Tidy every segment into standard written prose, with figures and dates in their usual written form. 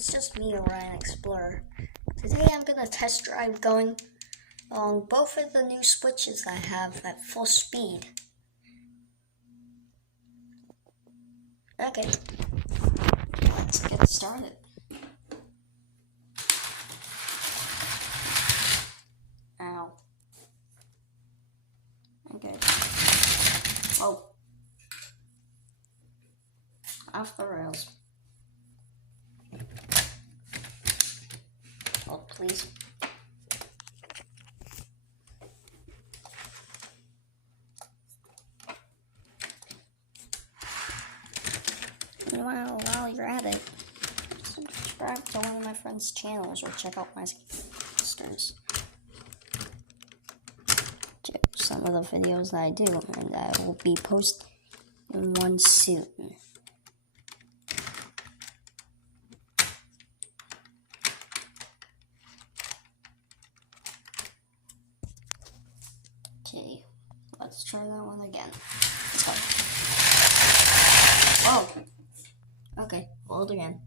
it's just me, Orion Explorer. Today I'm gonna test drive going on both of the new switches I have at full speed. Okay, let's get started. Ow. Okay. Oh. Off the rails. Oh, please. While you're at it, subscribe to one of my friends' channels or check out my sisters. Check some of the videos that I do, and I will be posting one soon. Okay, let's try that one again. Let's go. Oh! Okay, hold again.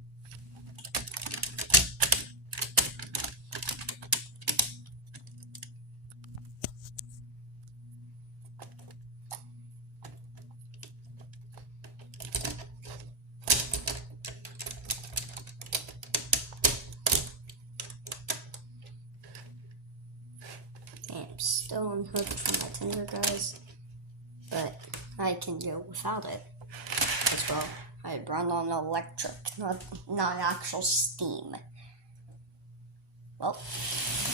I'm still unhooked from my Tinder, guys, but I can do without it as well. I run on electric, not actual steam. Well,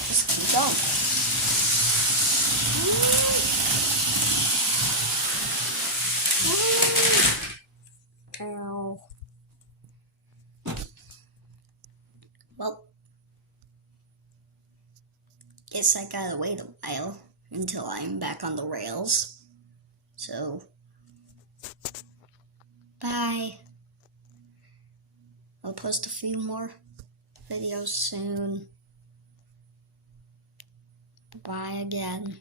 just keep going. Ow. Well, guess I gotta wait a while until I'm back on the rails. So, bye. I'll post a few more videos soon. Bye again.